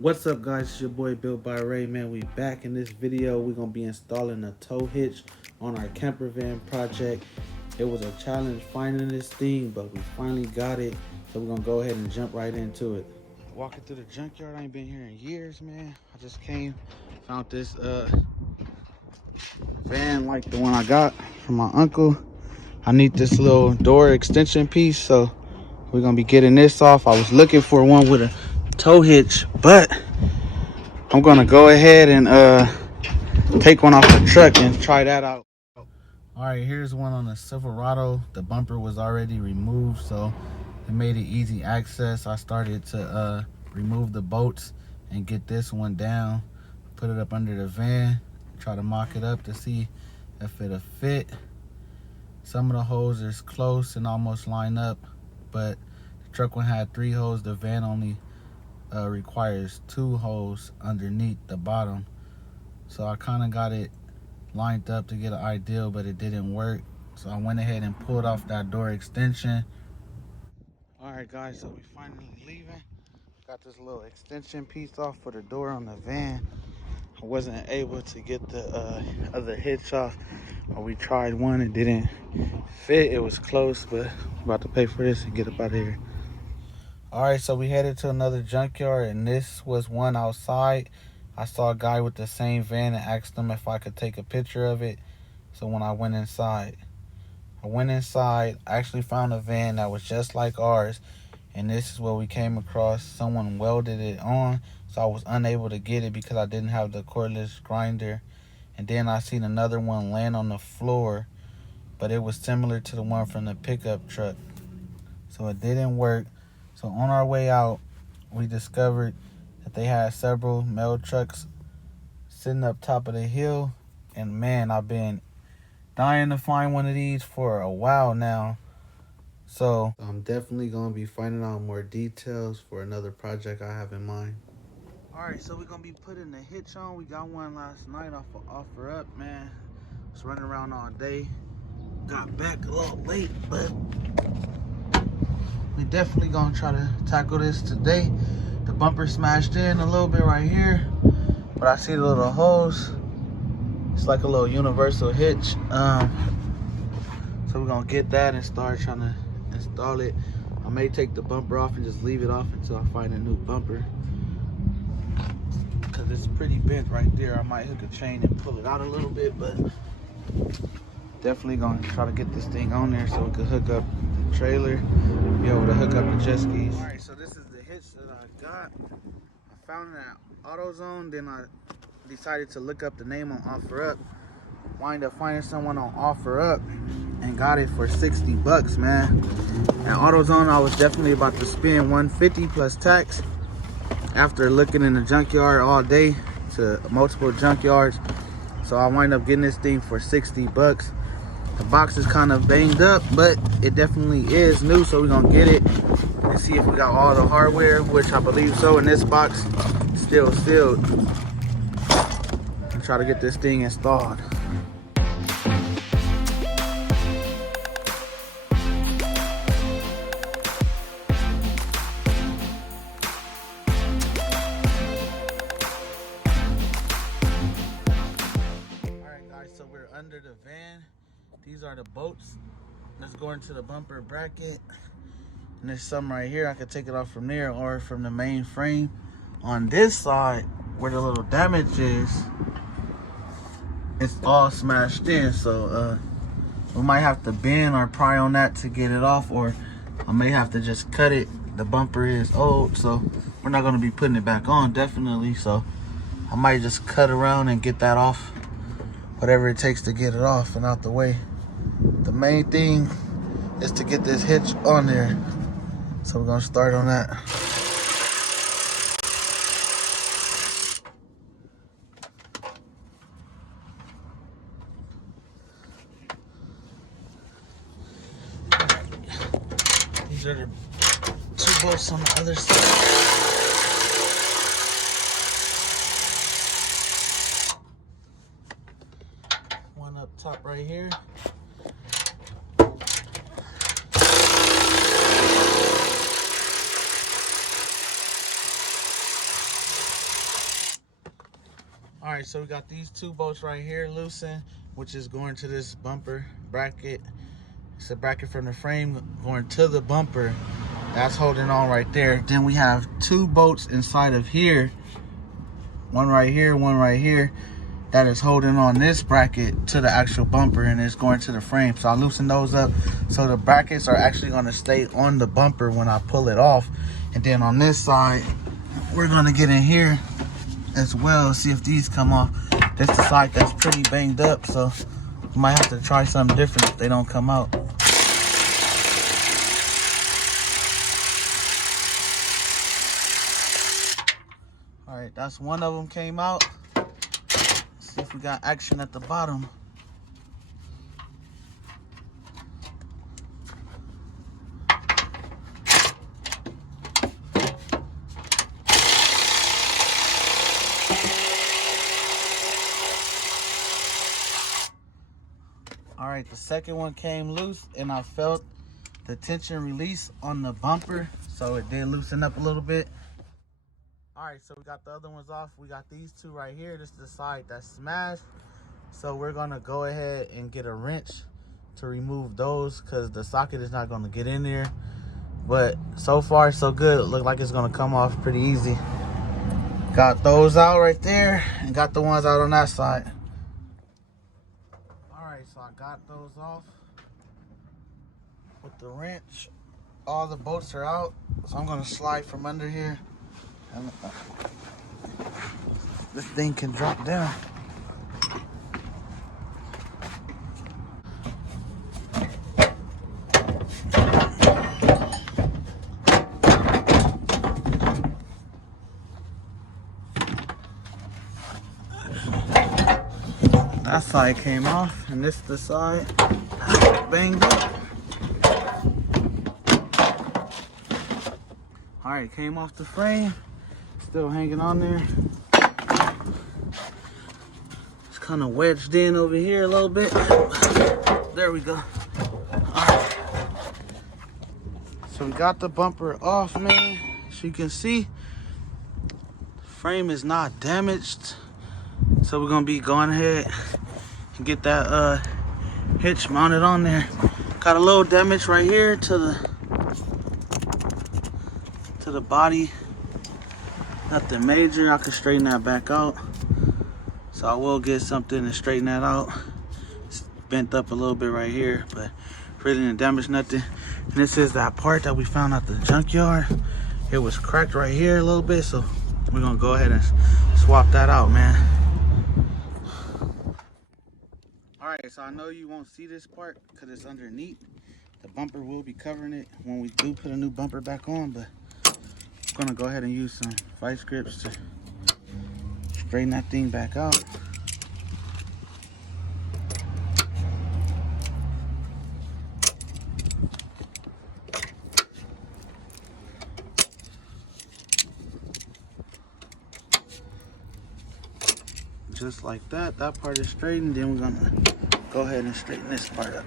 What's up, guys? It's your boy BuiltByRay, man. We back in this video. We're gonna be installing a tow hitch on our camper van project. It was a challenge finding this thing, but we finally got it. So we're gonna go ahead and jump right into it. Walking through the junkyard, I ain't been here in years, man. I just came, found this van like the one I got from my uncle. I need this little door extension piece, so we're gonna be getting this off. I was looking for one with a tow hitch, but I'm gonna go ahead and take one off the truck and try that out. All right, here's one on the Silverado. The bumper was already removed, so it made it easy access. I started to remove the bolts and get this one down, put it up under the van, try to mock it up to see if it'll fit. Some of the holes is close and almost line up, but the truck one had 3 holes. The van only requires 2 holes underneath the bottom. So I kind of got it lined up to get an ideal, but it didn't work. So I went ahead and pulled off that door extension. All right, guys, so we finally leaving. Got this little extension piece off for the door on the van. I wasn't able to get the other hitch off. We tried one, it didn't fit. It was close, but I'm about to pay for this and get up out of here. All right, so we headed to another junkyard, and this was one outside. I saw a guy with the same van and asked him if I could take a picture of it. So when I went inside, I actually found a van that was just like ours, and this is what we came across. Someone welded it on, so I was unable to get it because I didn't have the cordless grinder. And then I seen another one land on the floor, but it was similar to the one from the pickup truck, so it didn't work. So on our way out, we discovered that they had several mail trucks sitting up top of the hill, and man, I've been dying to find one of these for a while now. So I'm definitely gonna be finding out more details for another project I have in mind. All right, so we're gonna be putting the hitch on. We got one last night off of OfferUp, man. Was running around all day. Got back a little late, but we definitely gonna try to tackle this today. The bumper smashed in a little bit right here, but I see the little holes. It's like a little universal hitch. So we're gonna get that and start trying to install it. I may take the bumper off and just leave it off until I find a new bumper, because it's pretty bent right there. I might hook a chain and pull it out a little bit, but definitely gonna try to get this thing on there so we can hook up the trailer, be able to hook up the jet skis. All right, so this is the hitch that I got. I found it at AutoZone, then I decided to look up the name on OfferUp. Wind up finding someone on OfferUp and got it for 60 bucks, man. At AutoZone, I was definitely about to spend 150 plus tax. After looking in the junkyard all day to multiple junkyards, so I wind up getting this thing for 60 bucks. The box is kind of banged up, but it definitely is new, so we're gonna get it and see if we got all the hardware, which I believe so, in this box, still sealed, and try to get this thing installed. So we're under the van. These are the bolts that's going to the bumper bracket, and there's some right here. I could take it off from there or from the main frame. On this side where the little damage is, it's all smashed in, so we might have to bend or pry on that to get it off, or I may have to just cut it. The bumper is old, so we're not going to be putting it back on, definitely, so I might just cut around and get that off, whatever it takes to get it off and out the way. The main thing is to get this hitch on there, so we're gonna start on that. These are the 2 bolts on the other side. One up top right here. All right, so we got these 2 bolts right here loosened, which is going to this bumper bracket. It's a bracket from the frame going to the bumper. That's holding on right there. Then we have 2 bolts inside of here. One right here, one right here. That is holding on this bracket to the actual bumper, and it's going to the frame. So I loosen those up. So the brackets are actually gonna stay on the bumper when I pull it off. And then on this side, we're gonna get in here as well, see if these come off. This is the side that's pretty banged up, so you might have to try something different if they don't come out. All right, that's one of them came out. Let's see if we got action at the bottom. All right, the second one came loose, and I felt the tension release on the bumper, so it did loosen up a little bit. All right, so we got the other ones off. We got these 2 right here. This is the side that's smashed. So we're gonna go ahead and get a wrench to remove those, because the socket is not gonna get in there. But so far, so good. It looks like it's gonna come off pretty easy. Got those out right there, and got the ones out on that side. All right, so I got those off with the wrench. All the bolts are out, so I'm gonna slide from under here. And this thing can drop down. That side came off, and this is the side banged up. All right, came off the frame, still hanging on there. It's kind of wedged in over here a little bit. There we go. All right. So we got the bumper off, man. As you can see, the frame is not damaged. So we're gonna be going ahead and get that hitch mounted on there. Got a little damage right here to the body. Nothing major. I can straighten that back out. So I will get something to straighten that out. It's bent up a little bit right here, but really didn't damage nothing. And this is that part that we found at the junkyard. It was cracked right here a little bit, so we're gonna go ahead and swap that out, man. All right, so I know you won't see this part because it's underneath. The bumper will be covering it when we do put a new bumper back on, but I'm gonna go ahead and use some vice grips to straighten that thing back out. Just like that, that part is straightened. Then we're gonna go ahead and straighten this part up.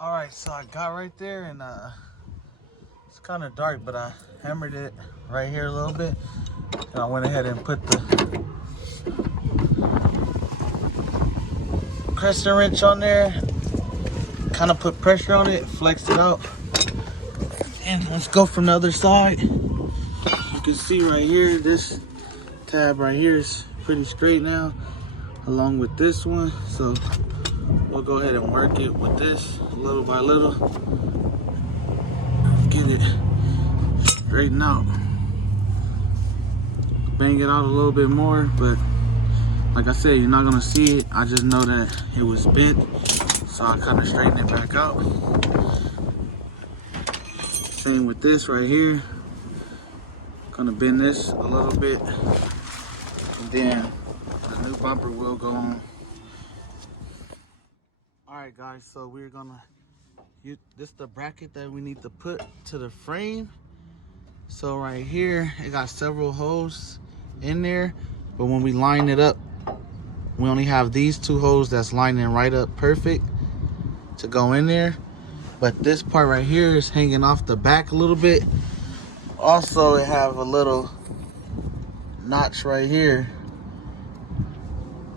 All right, so I got right there, and it's kind of dark, but I hammered it right here a little bit. And I went ahead and put the crescent wrench on there, kind of put pressure on it, flexed it out. And let's go from the other side. You can see right here, this tab right here is pretty straight now, along with this one. So we'll go ahead and work it with this little by little. Get it straightened out. Bang it out a little bit more, but like I said, you're not gonna see it. I just know that it was bent, so I kind of straightened it back out. Same with this right here. Gonna bend this a little bit, and then the new bumper will go on. All right, guys, so we're gonna use this, the bracket that we need to put to the frame. So right here, it got several holes in there, but when we line it up We only have these 2 holes that's lining right up perfect to go in there. But this part right here is hanging off the back a little bit. Also, it have a little notch right here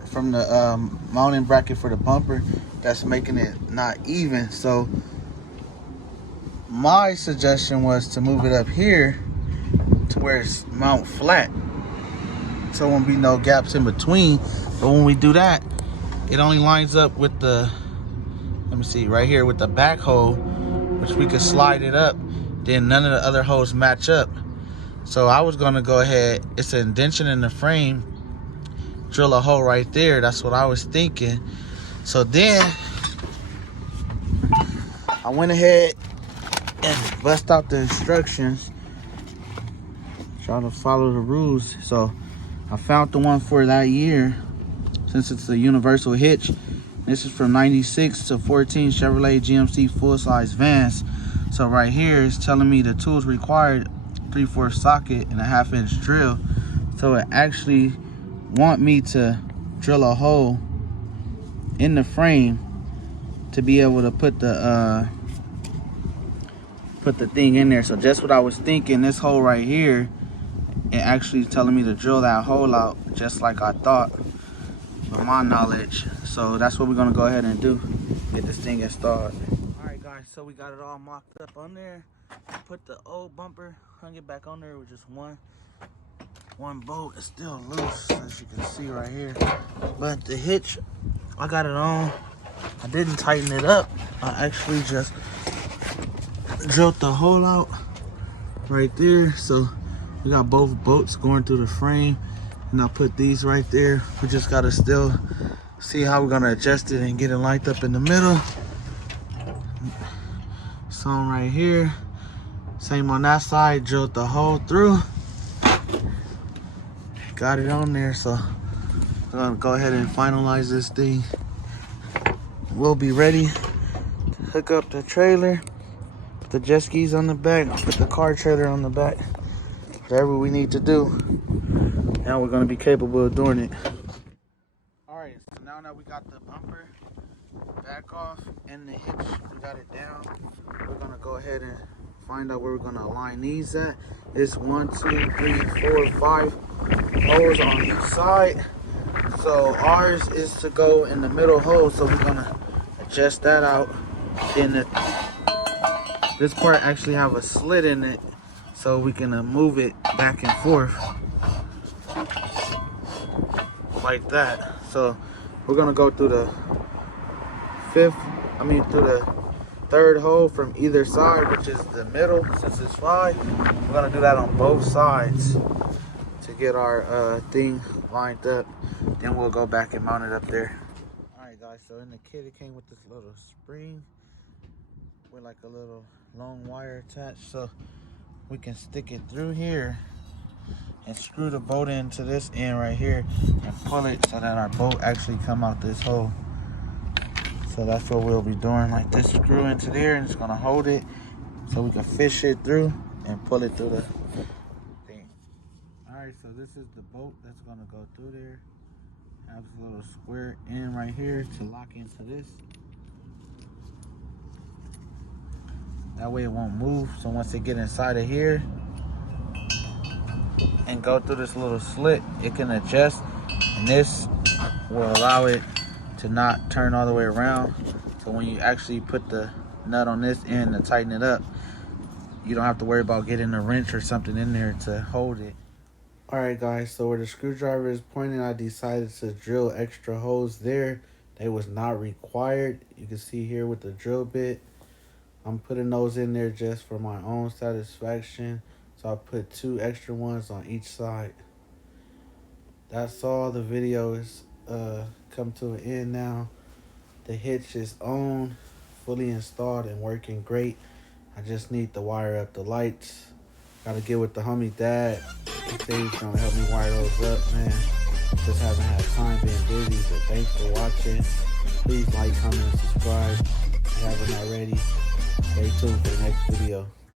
from the mounting bracket for the bumper that's making it not even. So my suggestion was to move it up here to where it's mount flat, so there won't be no gaps in between. But when we do that, it only lines up with the, let me see, right here with the back hole, which we could slide it up. Then none of the other holes match up. So I was gonna go ahead, it's an indentation in the frame, drill a hole right there. That's what I was thinking. So then I went ahead and bust out the instructions, try to follow the rules. So I found the one for that year, since it's a universal hitch. This is from 96 to 14 Chevrolet GMC full-size vans. So right here it's telling me the tools required 3/4 socket and a 1/2 inch drill. So it actually want me to drill a hole in the frame to be able to put the thing in there. So just what I was thinking, this hole right here, it actually telling me to drill that hole out just like I thought with my knowledge. So that's what we're gonna go ahead and do, get this thing installed. All right guys, so we got it all mocked up on there. Put the old bumper, hung it back on there with just one bolt. It's still loose, as you can see right here. But the hitch, I got it on. I didn't tighten it up. I actually just drilled the hole out right there. So we got both bolts going through the frame, and I put these right there. We just gotta still see how we're gonna adjust it and get it lined up in the middle. So right here, same on that side, drilled the hole through, got it on there. So I'm gonna go ahead and finalize this thing. We'll be ready to hook up the trailer, put the jet skis on the back, put the car trailer on the back, whatever we need to do. Now we're gonna be capable of doing it. All right, so now that we got the bumper back off and the hitch, we got it down, we're gonna go ahead and find out where we're gonna align these at. It's 1, 2, 3, 4, 5 holes on each side. So ours is to go in the middle hole, so we're gonna adjust that out. Then this part actually have a slit in it, so we can move it back and forth like that. So we're gonna go through the through the 3rd hole from either side, which is the middle. Since it's 5, we're gonna do that on both sides to get our thing lined up. Then we'll go back and mount it up there. All right guys, so in the kit it came with this little spring with like a little long wire attached, so we can stick it through here and screw the bolt into this end right here and pull it so that our bolt actually come out this hole. So that's what we'll be doing, like this screw into there, and it's gonna hold it so we can fish it through and pull it through the thing. All right, so this is the bolt that's gonna go through there. Have a little square end right here to lock into this. That way it won't move. So once it get inside of here and go through this little slit, it can adjust, and this will allow it to not turn all the way around. So when you actually put the nut on this end to tighten it up, you don't have to worry about getting a wrench or something in there to hold it. All right guys, so where the screwdriver is pointing, I decided to drill extra holes there. They was not required. You can see here with the drill bit, I'm putting those in there just for my own satisfaction. So I put 2 extra ones on each side. That's all. The video is come to an end now. The hitch is on, fully installed and working great. I just need to wire up the lights. Gotta get with the homie Dad. He said he's gonna help me wire those up, man. Just haven't had time, being busy, but thanks for watching. Please like, comment, and subscribe if you haven't already. Stay tuned for the next video.